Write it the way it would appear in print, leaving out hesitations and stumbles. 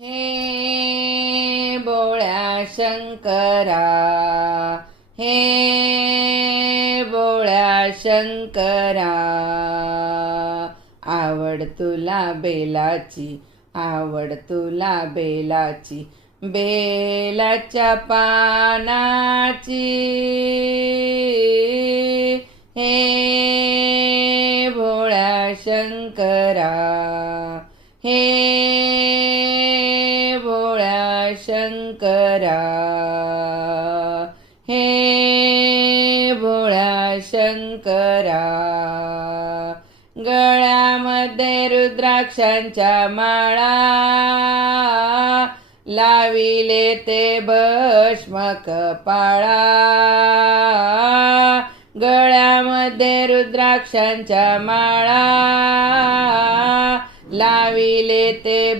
हे भोळ्या शंकरा, हे भोळ्या शंकरा, आवड तुला बेलाची, आवड तुला बेलाची, बेलाच्या पानाची। हे भोळ्या शंकरा, हे भोळ्या शंकरा, हे भोळ्या शंकरा, गळ्यामध्ये रुद्राक्षांच्या माळा, लाविले ते भस्म कपाळा। गळ्यामध्ये रुद्राक्षांच्या माळा, लाविले ते